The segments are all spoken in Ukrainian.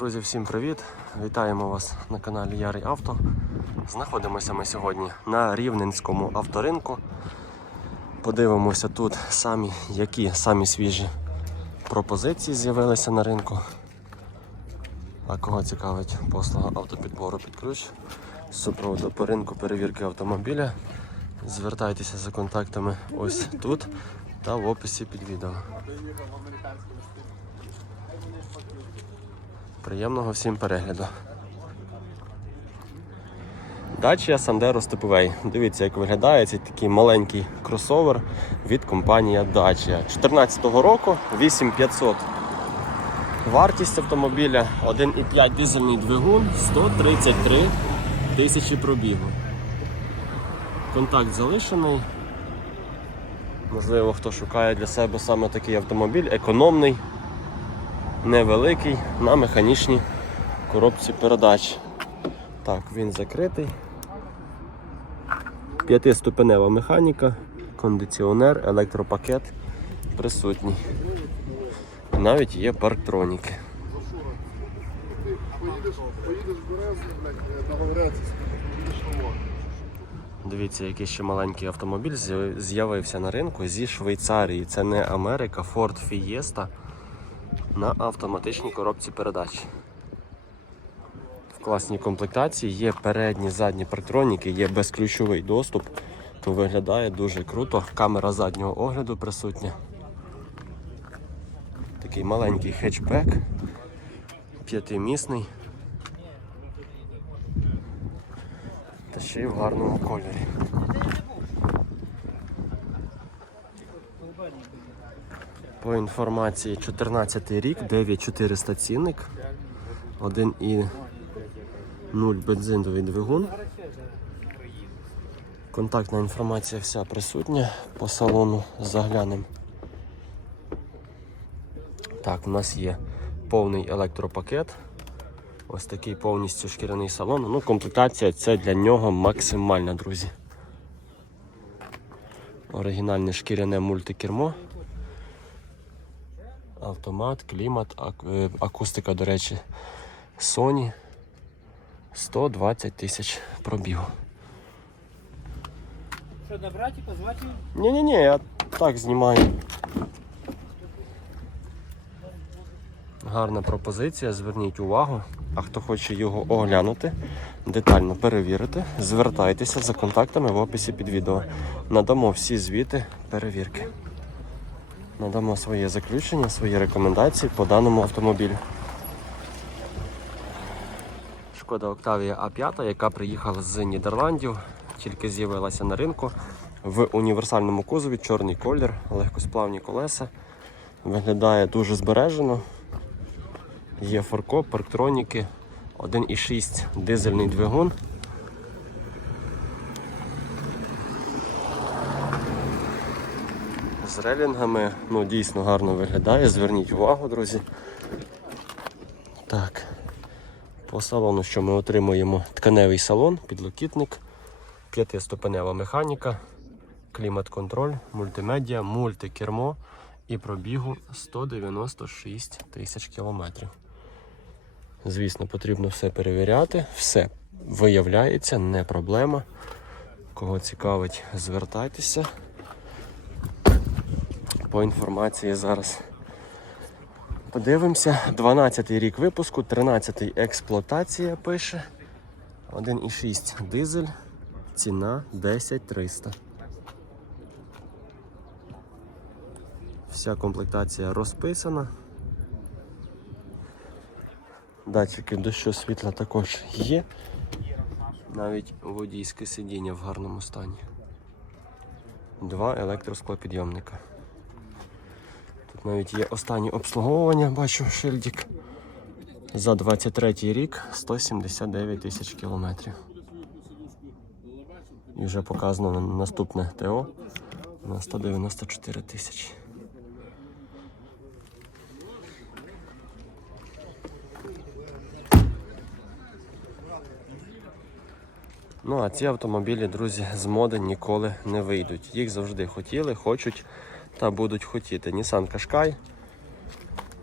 Друзі, всім привіт! Вітаємо вас на каналі Ярий Авто. Знаходимося ми сьогодні на Рівненському авторинку. Подивимося тут самі, які самі свіжі пропозиції з'явилися на ринку. А кого цікавить послуга автопідбору під ключ, супроводу по ринку перевірки автомобіля. Звертайтеся за контактами ось тут та в описі під відео. Приємного всім перегляду. Dacia Sandero Степовий. Дивіться, як виглядає цей такий маленький кросовер від компанії Dacia. 2014 року 8500 вартість автомобіля, 1,5 дизельний двигун, 133 тисячі пробігу. Контакт залишений. Можливо, хто шукає для себе саме такий автомобіль, економний невеликий на механічній коробці передач. Так, він закритий. П'ятиступенева механіка, кондиціонер, електропакет присутній. І навіть є парктроніки. Дивіться, який ще маленький автомобіль з'явився на ринку зі Швейцарії. Це не Америка, Ford Fiesta на автоматичній коробці передач. В класній комплектації є передні, задні парктроніки, є безключовий доступ, то виглядає дуже круто. Камера заднього огляду присутня. Такий маленький хетчбек, п'ятимісний. Та ще й в гарному кольорі. По інформації 14 рік, 9400 цінник, 1,0 бензиновий двигун. Контактна інформація вся присутня по салону заглянемо. Так, у нас є повний електропакет. Ось такий повністю шкіряний салон. Ну, комплектація це для нього максимальна, друзі. Оригінальне шкіряне мультикермо. Автомат, клімат, е, акустика, до речі, Sony. 120 тисяч пробігу. Що, набрати, позвати? Ні-ні-ні, я так знімаю. Гарна пропозиція, зверніть увагу. А хто хоче його оглянути, детально перевірити, звертайтеся за контактами в описі під відео. Надамо всі звіти перевірки. Надамо своє заключення, свої рекомендації по даному автомобілю. Шкода Октавія А5, яка приїхала з Нідерландів, тільки з'явилася на ринку в універсальному кузові, чорний колір, легкосплавні колеса. Виглядає дуже збережено. Є фаркоп, парктроніки, 1,6 дизельний двигун. З релінгами ну, дійсно гарно виглядає. Зверніть увагу, друзі. Так. По салону, що ми отримуємо тканевий салон, підлокітник, п'ятиступенева механіка, клімат-контроль, мультимедіа, мультикермо і пробігу 196 тисяч кілометрів. Звісно, потрібно все перевіряти, все виявляється, не проблема. Кого цікавить, звертайтеся. По інформації зараз Подивимося, 12-й рік випуску, 13-й експлуатація пише. 1,6 дизель, ціна 10300. Вся комплектація розписана. Датчики дощу світла також є. Навіть водійське сидіння в гарному стані. Два електросклопідйомника. Навіть є останнє обслуговування, бачу шильдик. За 23 рік 179 тисяч кілометрів. І вже показано наступне ТО на 194 тисячі. Ну а ці автомобілі, друзі, з моди ніколи не вийдуть. Їх завжди хотіли, хочуть та будуть хотіти. Nissan Qashqai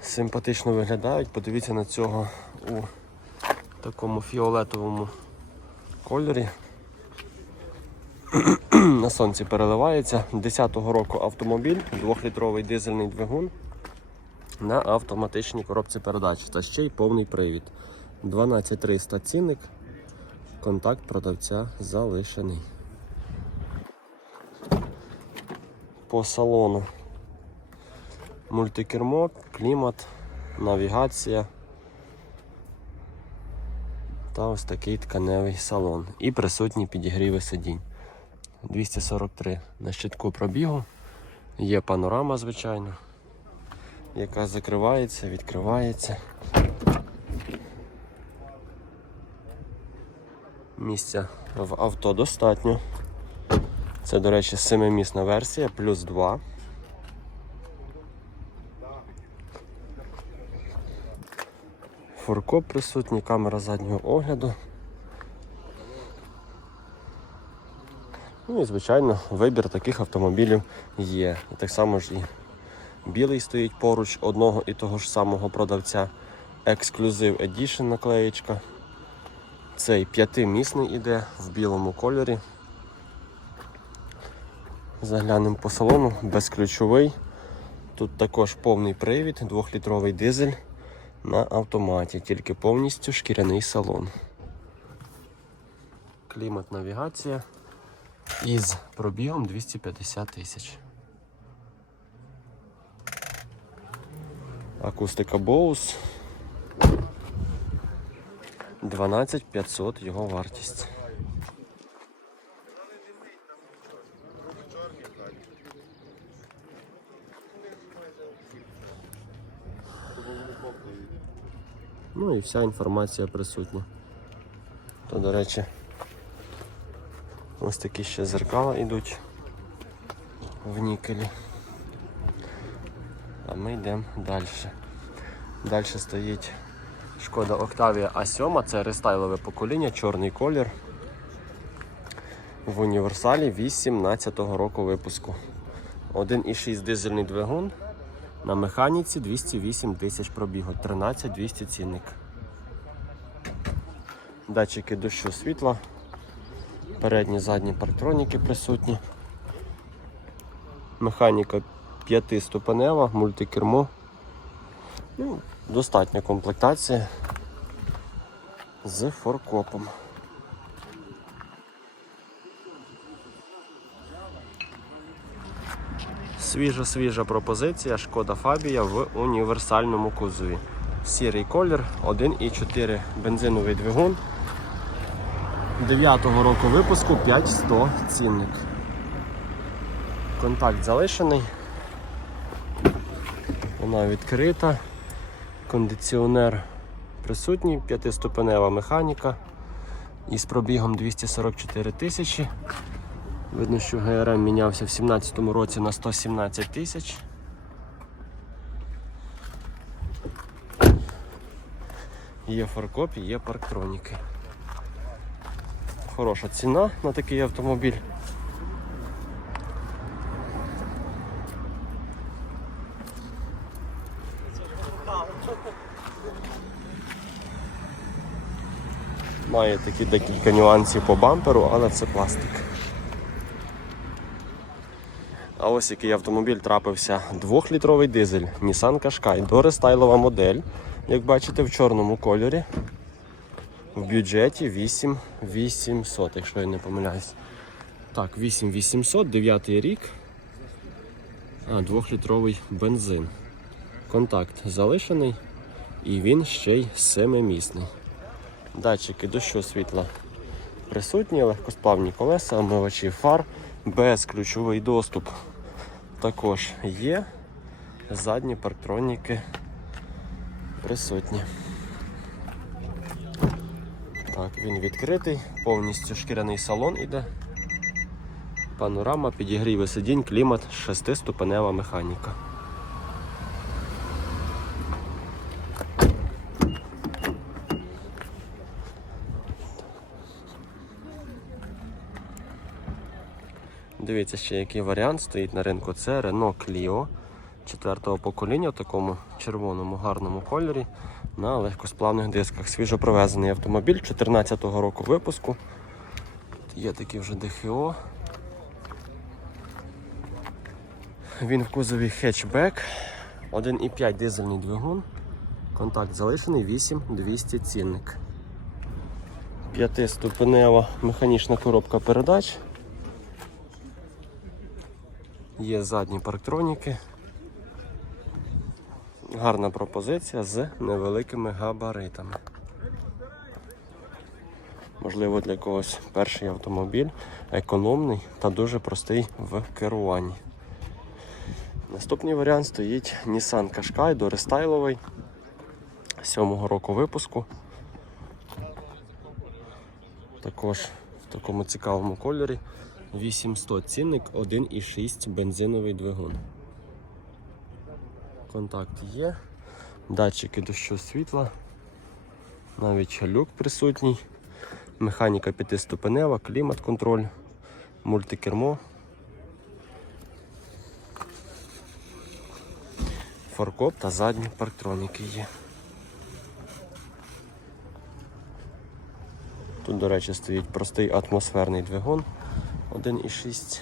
Симпатично виглядають. Подивіться на цього у такому фіолетовому кольорі. На сонці переливається. 10-го року автомобіль, 2-літровий дизельний двигун на автоматичній коробці передач та ще й повний привід. 12300 цінник. Контакт продавця залишений. По салону. Мультикермо, клімат, навігація та ось такий тканевий салон. І присутні підігріви сидінь. 243 на щитку пробігу. Є панорама, звичайно, яка закривається, відкривається. Місця в авто достатньо. Це, до речі, семимісна версія, плюс 2. Фуркоп присутній, камера заднього огляду. Ну і, звичайно, вибір таких автомобілів є. І так само ж і білий стоїть поруч одного і того ж самого продавця. Exclusive Edition наклеєчка. Цей п'ятимісний іде в білому кольорі. Заглянемо по салону, безключовий. Тут також повний привід, 2-літровий дизель на автоматі, тільки повністю шкіряний салон. Клімат навігація із пробігом 250 тисяч. Акустика Bose. 12500 його вартість. Ну і вся інформація присутня. То, до речі, ось такі ще зеркала йдуть в нікелі. А ми йдемо далі. Далі стоїть Шкода Octavia A7, це рестайлове покоління, чорний колір. В універсалі 18-го року випуску. 1,6 дизельний двигун. На механіці 208 тисяч пробігу, 13 200 цінник. Датчики дощу світла, передні задні парктроніки присутні. Механіка 5-ступенева, мультикермо. Ну, достатня комплектація з форкопом. Свіжа-свіжа пропозиція Шкода Фабія в універсальному кузові. Сірий колір, 1,4 бензиновий двигун. 9-го року випуску 5100 цінник. Контакт залишений. Вона відкрита. Кондиціонер присутній, п'ятиступенева механіка із пробігом 244 тисячі. Видно, що ГРМ мінявся в 2017 році на 117 тисяч. Є фаркоп, і є парктроніки. Хороша ціна на такий автомобіль. Має такі декілька нюансів по бамперу, але це пластик. А ось який автомобіль трапився. Двохлітровий дизель Nissan Qashqai, дорестайлова модель, як бачите, в чорному кольорі. В бюджеті 8800, якщо я не помиляюсь. Так, 8800, 9 рік. А, двохлітровий бензин. Контакт залишений і він ще й семимісний. Датчики дощу світла присутні, легкосплавні колеса, омивачі фар, безключовий доступ також є. Задні парктроніки присутні. Так, він відкритий, повністю шкіряний салон іде. Панорама, підігріви сидінь, клімат, шестиступенева механіка. Дивіться ще який варіант стоїть на ринку. Це Renault Clio четвертого покоління в такому червоному гарному кольорі на легкосплавних дисках. Свіжопровезений автомобіль 2014 року випуску. Є такі вже ДХО. Він в кузові хетчбек, 1,5 дизельний двигун. Контакт залишений 8200 цінник. П'ятиступенева механічна коробка передач. Є задні парктроніки. Гарна пропозиція з невеликими габаритами. Можливо, для когось перший автомобіль економний та дуже простий в керуванні. Наступний варіант стоїть Nissan Qashqai дорестайловий 7-го року випуску. Також в такому цікавому кольорі 800 цінник 1,6 бензиновий двигун. Контакт є, датчики дощу світла, навіть люк присутній, механіка п'ятиступенева, клімат-контроль, мультикермо. Форкоп та задні парктроніки є. Тут, до речі, стоїть простий атмосферний двигун 1,6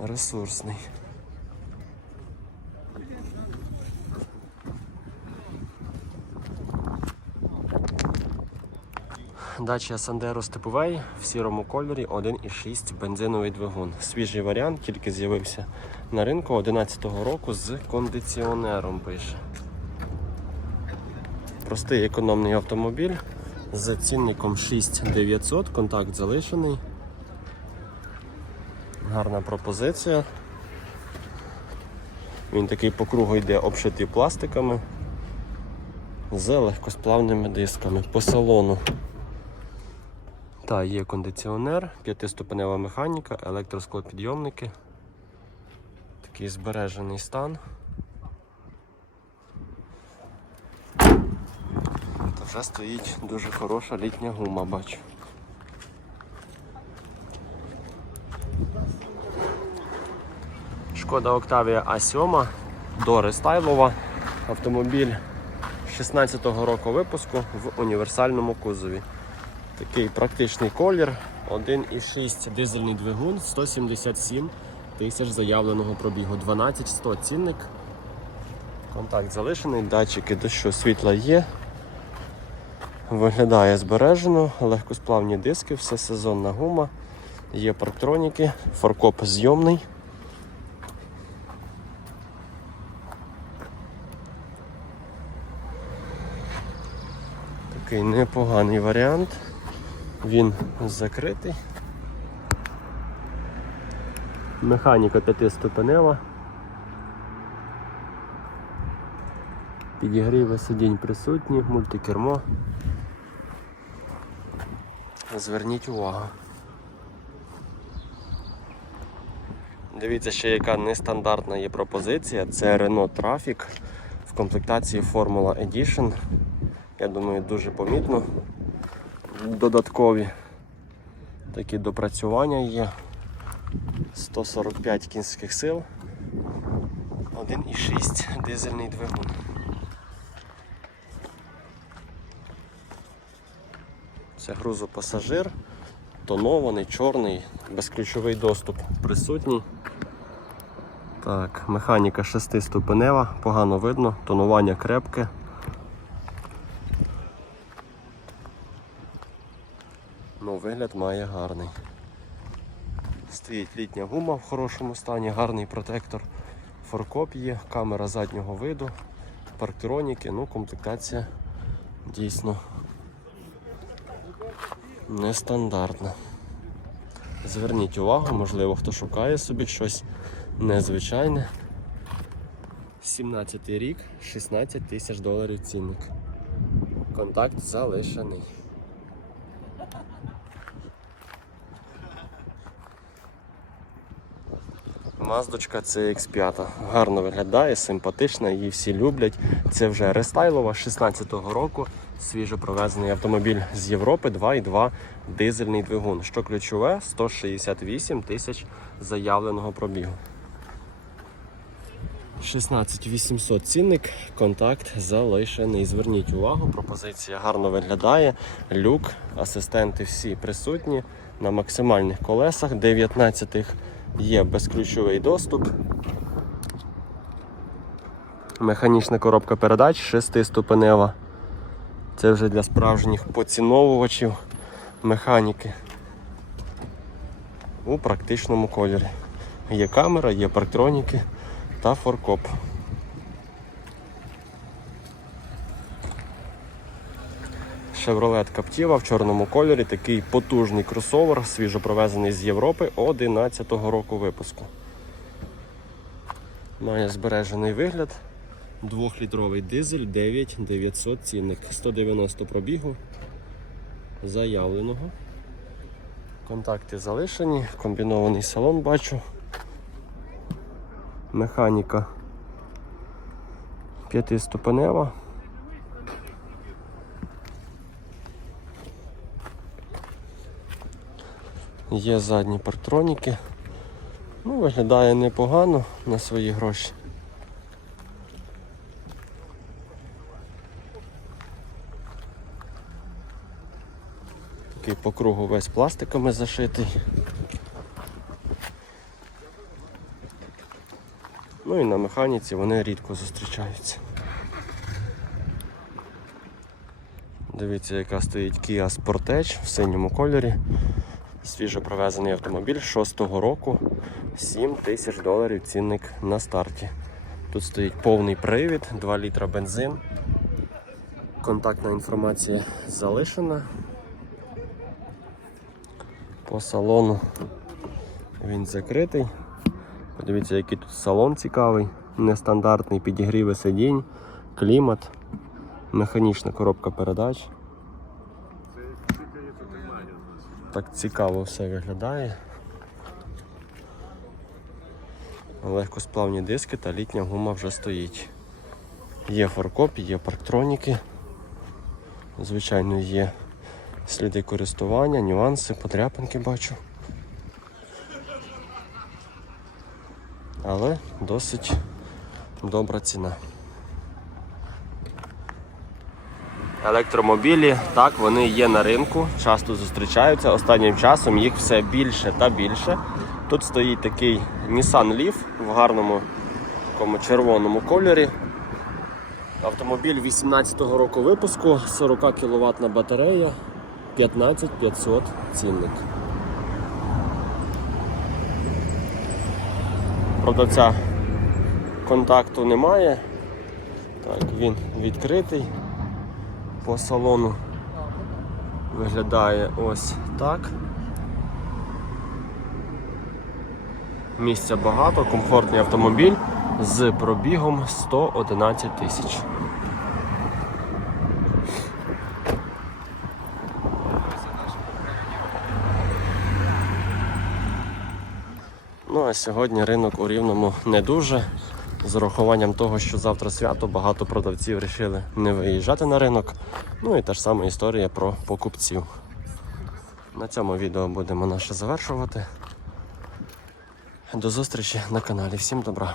ресурсний. Дача Сандеро Степовей в сірому кольорі 1,6 бензиновий двигун. Свіжий варіант тільки з'явився на ринку 2011 року з кондиціонером пише. Простий економний автомобіль з цінником 6900, контакт залишений. Гарна пропозиція. Він такий по кругу йде обшитий пластиками з легкосплавними дисками по салону. Та є кондиціонер, п'ятиступенева механіка, електросклопідйомники. Такий збережений стан. Та вже стоїть дуже хороша літня гума, бачу. Шкода Октавія А7 до рестайлова. Автомобіль 16-го року випуску в універсальному кузові. Такий практичний колір, 1,6 дизельний двигун, 177 тисяч заявленого пробігу, 12100 цінник. Контакт залишений, датчики дощу світла є. Виглядає збережено, легкосплавні диски, все сезонна гума, є парктроніки, форкоп зйомний. Такий непоганий варіант. Він закритий. Механіка п'ятиступенева. Підігріви сидінь присутні, мультикермо. Зверніть увагу. Дивіться, ще яка нестандартна є пропозиція. Це Renault Trafic в комплектації Formula Edition. Я думаю, дуже помітно. Додаткові такі допрацювання є. 145 кінських сил. 1,6 дизельний двигун. Це грузопасажир, тонований, чорний, безключовий доступ присутній. Так, механіка шестиступенева, погано видно, тонування крепке. Ну, вигляд має гарний. Стоїть літня гума в хорошому стані, гарний протектор. Форкоп камера заднього виду, парктроніки, ну, комплектація дійсно нестандартна. Зверніть увагу, можливо, хто шукає собі щось незвичайне. 17 рік, 16 тисяч доларів цінник. Контакт залишений. Маздочка CX5. Гарно виглядає, симпатична, її всі люблять. Це вже рестайлова 16-го року. Свіжо провезений автомобіль з Європи 2,2 дизельний двигун. Що ключове 168 тисяч заявленого пробігу. 16 800 цінник, контакт залишений. Зверніть увагу, пропозиція гарно виглядає. Люк, асистенти всі присутні на максимальних колесах. 19 є безключовий доступ. Механічна коробка передач 6-ступенева. Це вже для справжніх поціновувачів механіки у практичному кольорі. Є камера, є парктроніки та форкоп. Chevrolet Captiva в чорному кольорі, такий потужний кросовер, свіжопровезений з Європи 11-го року випуску. Має збережений вигляд. Двохлітровий дизель 9900 цінник, 190 пробігу заявленого. Контакти залишені, комбінований салон бачу. Механіка п'ятиступенева. Є задні партроніки. Ну, виглядає непогано на свої гроші. Такий по кругу весь пластиками зашитий. Ну і на механіці вони рідко зустрічаються. Дивіться, яка стоїть Kia Sportage в синьому кольорі. Свіжо провезений автомобіль 6-го року. 7 тисяч доларів цінник на старті. Тут стоїть повний привід, 2 літра бензин. Контактна інформація залишена. По салону він закритий. Подивіться, який тут салон цікавий, нестандартний підігріви сидінь, клімат, механічна коробка передач. Так цікаво все виглядає. Легкосплавні диски та літня гума вже стоїть. Є форкоп, є парктроніки. Звичайно, є сліди користування, нюанси, подряпинки бачу. Але досить добра ціна. Електромобілі, так, вони є на ринку, часто зустрічаються. Останнім часом їх все більше та більше. Тут стоїть такий Nissan Leaf в гарному такому червоному кольорі. Автомобіль 18-го року випуску, 40 кВт батарея, 15500 цінник. Продавця контакту немає. Так, він відкритий. По салону виглядає ось так. Місця багато, комфортний автомобіль з пробігом 111 тисяч. Ну а сьогодні ринок у Рівному не дуже. З урахуванням того, що завтра свято, багато продавців вирішили не виїжджати на ринок. Ну і та ж сама історія про покупців. На цьому відео будемо наше завершувати. До зустрічі на каналі. Всім добра!